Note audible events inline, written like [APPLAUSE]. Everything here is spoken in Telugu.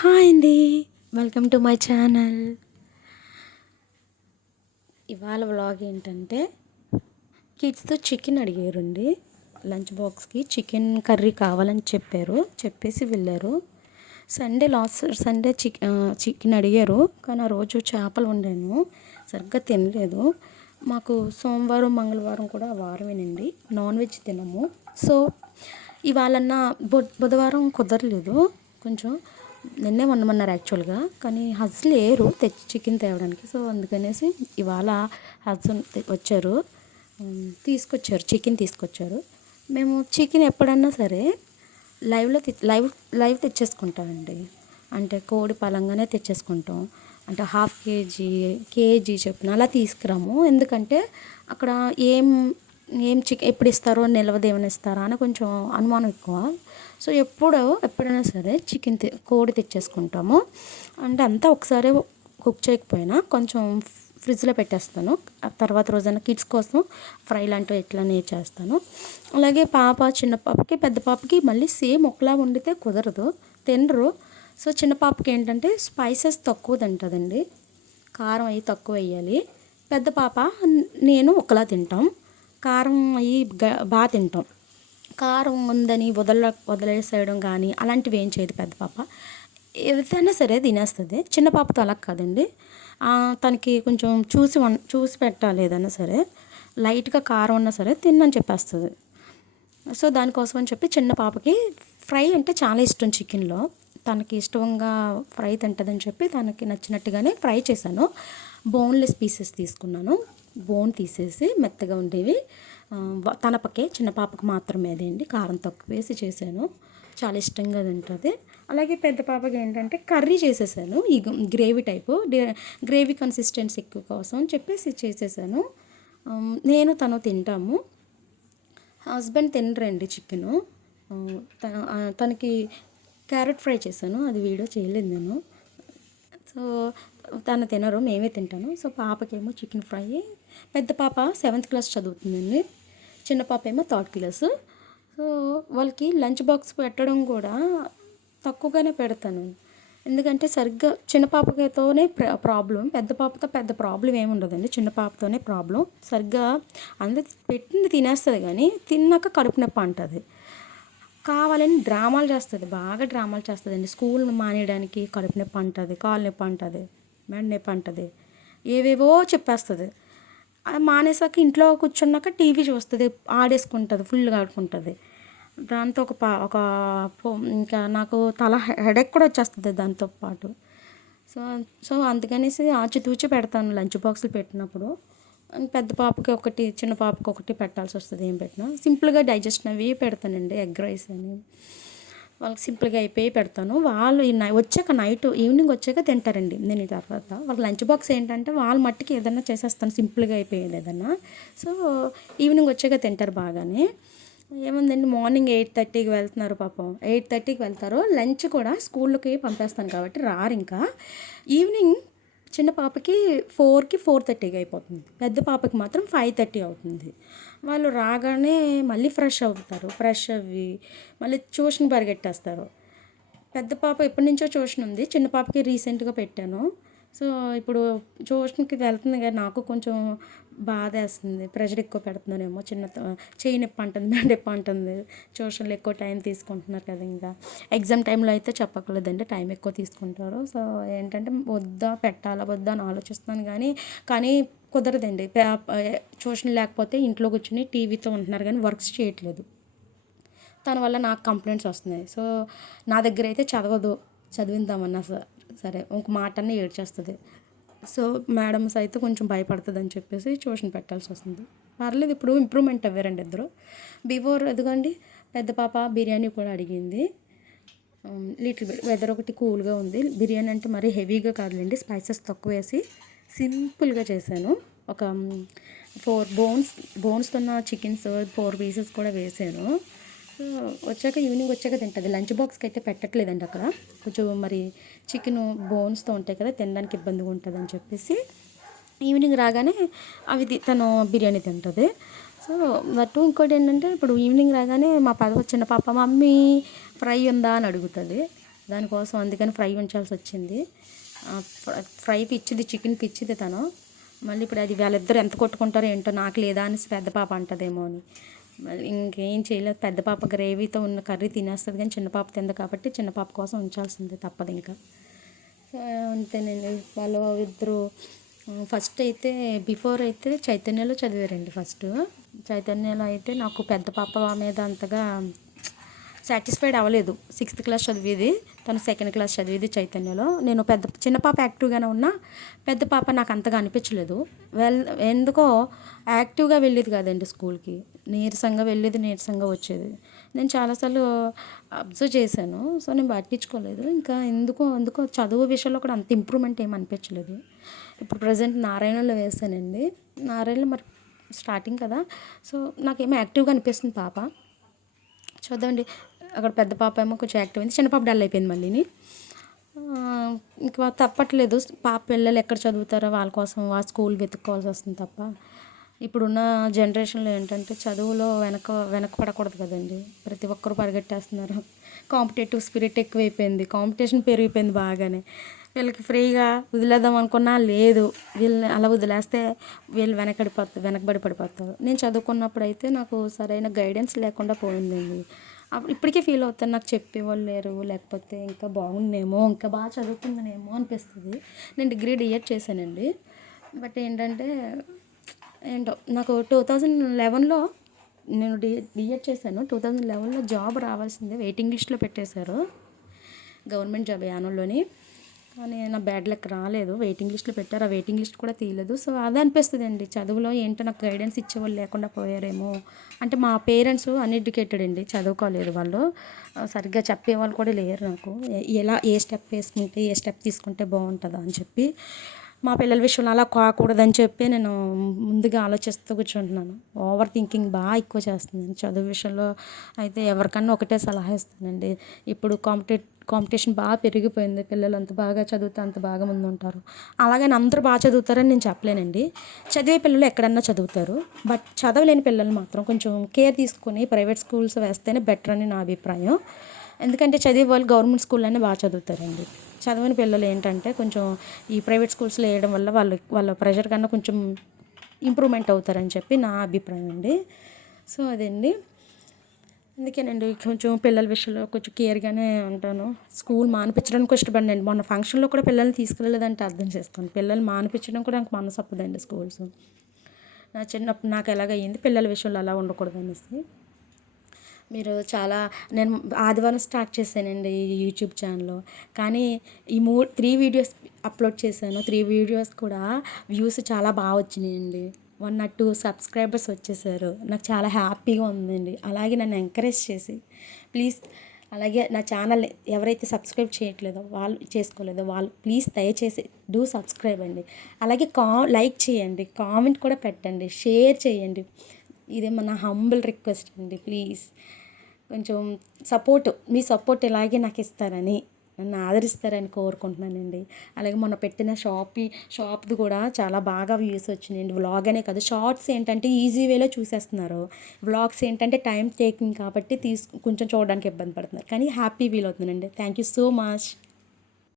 హాయ్ అండి. వెల్కమ్ టు మై ఛానల్ ఇవాళ వ్లాగ్ ఏంటంటే కిడ్స్తో చికెన్ అడిగారండి. లంచ్ బాక్స్కి చికెన్ కర్రీ కావాలని చెప్పారు. చెప్పేసి వెళ్ళారు. Sunday last Sunday chick chicken అడిగారు. కానీ ఆ రోజు చేపలు వండాను. సరిగ్గా తినలేదు. మాకు సోమవారం మంగళవారం కూడా వారమేనండి. నాన్ వెజ్ తినము. సో ఇవాళన్న బు బుధవారం కుదరలేదు. కొంచెం నిన్నే వండమన్నారు యాక్చువల్గా కానీ హజ్ లేరు తెచ్చి చికెన్ తేవడానికి. సో అందుకనేసి ఇవాళ హస్బెండ్ వచ్చారు. తీసుకొచ్చారు చికెన్ తీసుకొచ్చారు. మేము చికెన్ ఎప్పుడన్నా సరే లైవ్లో తె- లైవ్ లైవ్ తెచ్చేసుకుంటామండి. అంటే కోడి పలంగానే తెచ్చేసుకుంటాం. అంటే హాఫ్ కేజీ కేజీ చొప్పున అలా తీసుకురాము. ఎందుకంటే అక్కడ ఏం ఏం చికెన్ ఎప్పుడు ఇస్తారో నిల్వదేమని ఇస్తారా అని కొంచెం అనుమానం ఎక్కువ. సో ఎప్పుడో ఎప్పుడైనా సరే చికెన్ కోడి తెచ్చేసుకుంటాము. అంటే అంతా ఒకసారి కుక్ చేయకపోయినా కొంచెం ఫ్రిడ్జ్లో పెట్టేస్తాను. తర్వాత రోజైనా కిడ్స్ కోసం ఫ్రై లాంటివి ఎట్లనే చేస్తాను. అలాగే పాప చిన్న పాపకి పెద్ద పాపకి మళ్ళీ సేమ్ ఒకలా వండితే కుదరదు తినరు. సో చిన్న పాపకి ఏంటంటే స్పైసెస్ తక్కువ తింటుందండి. కారం అవి తక్కువ వేయాలి. పెద్ద పాప నేను ఒకలా తింటాం. కారం అవి బాగా తింటాం. కారం ఉందని వదల వదిలేసేయడం కానీ అలాంటివి ఏం చేయదు పెద్ద పాప. ఏదైనా సరే తినేస్తుంది. చిన్న పాపతో అలా కాదండి. తనకి కొంచెం చూసి చూసి పెట్టాలి ఏదైనా సరే. లైట్గా కారం ఉన్నా సరే తిన్నని చెప్పేస్తుంది. సో దానికోసం అని చెప్పి చిన్న పాపకి ఫ్రై అంటే చాలా ఇష్టం చికెన్లో. తనకి ఇష్టంగా ఫ్రై తింటుందని చెప్పి తనకి నచ్చినట్టుగానే ఫ్రై చేశాను. బోన్లెస్ పీసెస్ తీసుకున్నాను. బోన్ తీసేసి మెత్తగా ఉండేవి. తన పక్కే చిన్న పాపకు మాత్రమే అదేండి కారం తక్కువ వేసి చేశాను. చాలా ఇష్టంగా తింటుంది. అలాగే పెద్ద పాపకి ఏంటంటే కర్రీ చేసేసాను. ఈ గ్రేవీ టైపు. గ్రేవీ కన్సిస్టెన్సీ ఎక్కువ కోసం అని చెప్పేసి చేసేసాను. నేను తను తింటాము. హస్బెండ్ తినరండి చికెను. తనకి క్యారెట్ ఫ్రై చేశాను. అది వీడియో చేయలేదు నేను. సో తను తినరు మేమే తింటాను సో పాపకేమో చికెన్ ఫ్రై. పెద్ద పాప సెవెంత్ క్లాస్ చదువుతుందండి. చిన్న పాప ఏమో థర్డ్ క్లాస్. సో వాళ్ళకి లంచ్ బాక్స్ పెట్టడం కూడా తక్కువగానే పెడతాను. ఎందుకంటే సరిగ్గా చిన్న పాపతోనే ప్రాబ్లం పెద్ద పాపతో పెద్ద ప్రాబ్లం ఏమి ఉండదండి. చిన్న పాపతోనే ప్రాబ్లం. సరిగ్గా అందరి పెట్టింది తినేస్తుంది కానీ తిన్నాక కడుపు నొప్పి అంటుంది. కావాలని డ్రామాలు చేస్తుంది. బాగా డ్రామాలు చేస్తుందండి. స్కూల్ మానేయడానికి కడుపు నొప్పి అంటుంది కాలు నొప్పి అంటుంది మెడ నొప్పి అంటుంది ఏవేవో చెప్పేస్తుంది. అది మానేసాక ఇంట్లో కూర్చున్నాక టీవీ చూస్తుంది ఆడేసుకుంటుంది ఫుల్గా ఆడుకుంటుంది. దాంతో ఒక పా ఒక ఇంకా నాకు తల హెడేక్ కూడా వచ్చేస్తుంది దాంతో పాటు. సో సో అందుకనేసి ఆచితూచి పెడతాను లంచ్ బాక్సులు పెట్టినప్పుడు. పెద్ద పాపకి ఒకటి చిన్న పాపకి ఒకటి పెట్టాల్సి వస్తుంది ఏం పెట్టినా. సింపుల్గా డైజెషన్ అవి పెడతానండి ఎగ్ రైస్ అని. వాళ్ళకి సింపుల్గా అయిపోయి పెడతాను. వాళ్ళు నై వచ్చాక నైట్ ఈవినింగ్ వచ్చాక తింటారండి నేను ఈ తర్వాత. వాళ్ళకి లంచ్ బాక్స్ ఏంటంటే వాళ్ళ మట్టికి ఏదైనా చేసేస్తాను సింపుల్గా అయిపోయేది ఏదన్నా. సో ఈవినింగ్ వచ్చాక తింటారు బాగానే. ఏముందండి మార్నింగ్ ఎయిట్ థర్టీకి వెళ్తున్నారు పాపం. ఎయిట్ థర్టీకి వెళ్తారు. లంచ్ కూడా స్కూల్కి పంపేస్తాను కాబట్టి రారు ఇంకా. ఈవినింగ్ చిన్న పాపకి ఫోర్కి ఫోర్ థర్టీకి అయిపోతుంది. పెద్ద పాపకి మాత్రం ఫైవ్ థర్టీ అవుతుంది. వాళ్ళు రాగానే మళ్ళీ ఫ్రెష్ అవుతారు. ఫ్రెష్ అవి మళ్ళీ ట్యూషన్ పరిగెట్టేస్తారు. పెద్ద పాప ఎప్పటి నుంచో ట్యూషన్ ఉంది. చిన్న పాపకి రీసెంట్గా పెట్టాను. సో ఇప్పుడు ట్యూషన్కి వెళ్తుంది కానీ నాకు కొంచెం బాధ వేస్తుంది ప్రెషర్ ఎక్కువ పెడుతున్నానేమో చిన్న చేయి నొప్పి అంటుంది [LAUGHS] నొప్పి అంటుంది. ట్యూషన్లో ఎక్కువ టైం తీసుకుంటున్నారు కదా ఇంకా. ఎగ్జామ్ టైంలో అయితే చెప్పకలేదండి టైం ఎక్కువ తీసుకుంటారు. సో ఏంటంటే వద్దా పెట్టాలా వద్దా అని ఆలోచిస్తున్నాను కానీ కానీ కుదరదండి. ట్యూషన్ లేకపోతే ఇంట్లో కూర్చొని టీవీతో ఉంటున్నారు కానీ వర్క్స్ చేయట్లేదు. దానివల్ల నాకు కంప్లైంట్స్ వస్తున్నాయి. సో నా దగ్గర అయితే చదవదు చదివిందామన్నా సార్ సరే ఒక మాట అన్న ఏడ్చేస్తుంది. సో మేడమ్స్ అయితే కొంచెం భయపడుతుంది అని చెప్పేసి ట్యూషన్ పెట్టాల్సి వస్తుంది. పర్లేదు ఇప్పుడు ఇంప్రూవ్మెంట్ అవ్వారండి ఇద్దరు. బిఫోర్ ఎదుగండి పెద్ద పాప బిర్యానీ కూడా అడిగింది. లిటిల్ బిట్ వెదర్ ఒకటి కూల్గా ఉంది. బిర్యానీ అంటే మరీ హెవీగా కాదులేండి స్పైసెస్ తక్కువ వేసి సింపుల్గా చేశాను. ఒక ఫోర్ బోన్స్ బోన్స్ ఉన్న చికెన్స్ ఫోర్ పీసెస్ కూడా వేసాను. సో వచ్చాక ఈవినింగ్ వచ్చాక తింటుంది. లంచ్ బాక్స్కి అయితే పెట్టట్లేదండి అక్కడ. కొంచెం మరి చికెన్ బోన్స్తో ఉంటాయి కదా తినడానికి ఇబ్బందిగా ఉంటుంది అని చెప్పేసి ఈవినింగ్ రాగానే అవి తను బిర్యానీ తింటుంది. సో దట్టు ఇంకోటి ఏంటంటే ఇప్పుడు ఈవినింగ్ రాగానే మా పద చిన్న పాప మమ్మీ ఫ్రై ఉందా? అని అడుగుతుంది. దానికోసం అందుకని ఫ్రై ఉంచాల్సి వచ్చింది. ఫ్రై పిచ్చిది చికెన్ పిచ్చిది తను. మళ్ళీ ఇప్పుడు అది వాళ్ళిద్దరు ఎంత కొట్టుకుంటారో ఏంటో నాకు లేదా అని పెద్ద పాప అంటదేమో అని. ఇంకేం చేయలేదు. పెద్ద పాప గ్రేవీతో ఉన్న కర్రీ తినేస్తుంది కానీ చిన్న పాప తింది కాబట్టి చిన్న పాప కోసం ఉంచాల్సిందే తప్పదు ఇంకా. అంతేనండి. వాళ్ళు ఇద్దరు ఫస్ట్ అయితే బిఫోర్ అయితే చైతన్యలో చదివారండి ఫస్ట్. చైతన్యలో అయితే నాకు పెద్ద పాప మీద అంతగా సాటిస్ఫైడ్ అవ్వలేదు. సిక్స్త్ క్లాస్ చదివేది తను సెకండ్ క్లాస్ చదివేది చైతన్యలో. నేను పెద్ద చిన్న పాప యాక్టివ్గానే ఉన్నా పెద్ద పాప నాకు అంతగా అనిపించలేదు. వెల్ ఎందుకో యాక్టివ్గా వెళ్ళేది కాదండి స్కూల్కి. నీరసంగా వెళ్ళేది నీరసంగా వచ్చేది. నేను చాలాసార్లు అబ్జర్వ్ చేశాను. సో నేను పట్టించుకోలేదు. ఇంకా ఎందుకో ఎందుకో చదువు విషయంలో కూడా అంత ఇంప్రూవ్మెంట్ ఏం అనిపించలేదు. ఇప్పుడు ప్రజెంట్ నారాయణలో వేసానండి నారాయణలో మరి స్టార్టింగ్ కదా. సో నాకేమో యాక్టివ్గా అనిపిస్తుంది పాప. చూద్దామండి. అక్కడ పెద్ద పాప ఏమో కొంచెం యాక్టివ్ అయింది. చిన్న పాప డల్ అయిపోయింది మళ్ళీని ఇంకా తప్పట్లేదు. పాప పిల్లలు ఎక్కడ చదువుతారో వాళ్ళ కోసం వాళ్ళ స్కూల్ వెతుక్కోవాల్సి వస్తుంది తప్ప. ఇప్పుడున్న జనరేషన్లో ఏంటంటే చదువులో వెనక వెనక పడకూడదు కదండి. ప్రతి ఒక్కరు పరిగెట్టేస్తున్నారు. కాంపిటేటివ్ స్పిరిట్ ఎక్కువైపోయింది. కాంపిటీషన్ పెరిగిపోయింది బాగానే. వీళ్ళకి ఫ్రీగా వదిలేద్దాం అనుకున్నా లేదు. వీళ్ళని అలా వదిలేస్తే వీళ్ళు వెనకడిపోతారు వెనకబడి పడిపోతారు. నేను చదువుకున్నప్పుడు అయితే నాకు సరైన గైడెన్స్ లేకుండా పోయిందండి. అప్పుడు ఇప్పటికే ఫీల్ అవుతాను నాకు చెప్పేవాళ్ళు లేరు లేకపోతే ఇంకా బాగుండేమో ఇంకా బాగా చదువుకుందనేమో అనిపిస్తుంది. నేను డిగ్రీ డిఎడ్ చేశానండి. బట్ ఏంటంటే ఏంటో నాకు టూ థౌజండ్ లెవెన్లో నేను డి డిఎడ్ చేశాను. టూ థౌజండ్ లెవెన్లో జాబ్ రావాల్సిందే వెయిటింగ్ లిస్ట్లో పెట్టేశారు. గవర్నమెంట్ జాబ్ యానంలోని కానీ నా బ్యాడ్ లక్ రాలేదు. వెయిటింగ్ లిస్ట్లో పెట్టారు. ఆ వెయిటింగ్ లిస్ట్ కూడా తీయలేదు. సో అదే అనిపిస్తుంది అండి చదువులో ఏంటో నాకు గైడెన్స్ ఇచ్చేవాళ్ళు లేకుండా పోయారేమో అంటే మా పేరెంట్స్ అన్ఎడ్యుకేటెడ్ అండి. చదువుకోలేదు వాళ్ళు. సరిగ్గా చెప్పేవాళ్ళు కూడా లేరు నాకు. ఎలా ఏ స్టెప్ వేసుకుంటే ఏ స్టెప్ తీసుకుంటే బాగుంటుందా అని చెప్పి. మా పిల్లల విషయంలో అలా కాకూడదని చెప్పి నేను ముందుగా ఆలోచిస్తూ కూర్చుంటున్నాను. ఓవర్ థింకింగ్ బాగా ఎక్కువ చేస్తుంది చదువు విషయంలో అయితే ఎవరికన్నా ఒకటే సలహా ఇస్తానండి. ఇప్పుడు కాంపిటే కాంపిటీషన్ బాగా పెరిగిపోయింది. పిల్లలు అంత బాగా చదివితే అంత బాగా ముందు ఉంటారు అలాగని అందరూ బాగా చదువుతారని నేను చెప్పలేనండి. చదివే పిల్లలు ఎక్కడన్నా చదువుతారు. బట్ చదవలేని పిల్లలు మాత్రం కొంచెం కేర్ తీసుకుని ప్రైవేట్ స్కూల్స్ వేస్తేనే బెటర్ అని నా అభిప్రాయం. ఎందుకంటే చదివే వాళ్ళు గవర్నమెంట్ స్కూల్లోనే బాగా చదువుతారండి. చదవని పిల్లలు ఏంటంటే కొంచెం ఈ ప్రైవేట్ స్కూల్స్లో వేయడం వల్ల వాళ్ళు వాళ్ళ ప్రెషర్ కన్నా కొంచెం ఇంప్రూవ్మెంట్ అవుతారని చెప్పి నా అభిప్రాయం అండి. సో అదండి. అందుకేనండి కొంచెం పిల్లల విషయంలో కొంచెం కేర్గానే ఉంటాను. స్కూల్ మానిపించడానికి ఇష్టపడినండి. మొన్న ఫంక్షన్లో కూడా పిల్లల్ని తీసుకెళ్ళలేదంటే అర్థం చేసుకోండి. పిల్లల్ని మానిపించడం కూడా నాకు మనసు అప్పదండి స్కూల్స్. నా చిన్నప్పుడు నాకు ఎలాగ అయ్యింది పిల్లల విషయంలో అలా ఉండకూడదు అనేసి మీరు చాలా నేను ఆదివారం స్టార్ట్ చేశానండి ఈ యూట్యూబ్ ఛానల్. కానీ ఈ మూ త్రీ వీడియోస్ అప్లోడ్ చేశాను. త్రీ వీడియోస్ కూడా వ్యూస్ చాలా బాగా వచ్చినాయండి. వన్ నాట్ టూ సబ్స్క్రైబర్స్ వచ్చేసారు. నాకు చాలా హ్యాపీగా ఉందండి. అలాగే నన్ను ఎంకరేజ్ చేసి ప్లీజ్ అలాగే నా ఛానల్ ఎవరైతే సబ్స్క్రైబ్ చేయట్లేదో వాళ్ళు చేసుకోలేదో వాళ్ళు ప్లీజ్ దయచేసి డూ సబ్స్క్రైబ్ అండి. అలాగే కా లైక్ చేయండి. కామెంట్ కూడా పెట్టండి. షేర్ చేయండి. ఇదే మన హంబుల్ రిక్వెస్ట్ అండి. ప్లీజ్. కొంచెం సపోర్ట్ మీ సపోర్ట్ ఇలాగే నాకు ఇస్తారని నన్ను ఆదరిస్తారని కోరుకుంటున్నానండి. అలాగే మొన్న పెట్టిన షాపి షాప్ది కూడా చాలా బాగా వ్యూస్ వచ్చినాయండి. వ్లాగ్ అనే కాదు షార్ట్స్ ఏంటంటే ఈజీ వేలో చూసేస్తున్నారు. వ్లాగ్స్ ఏంటంటే టైం టేకింగ్ కాబట్టి తీసు కొంచెం చూడడానికి ఇబ్బంది పడుతున్నారు. కానీ హ్యాపీ ఫీల్ అవుతుందండి. Thank you so much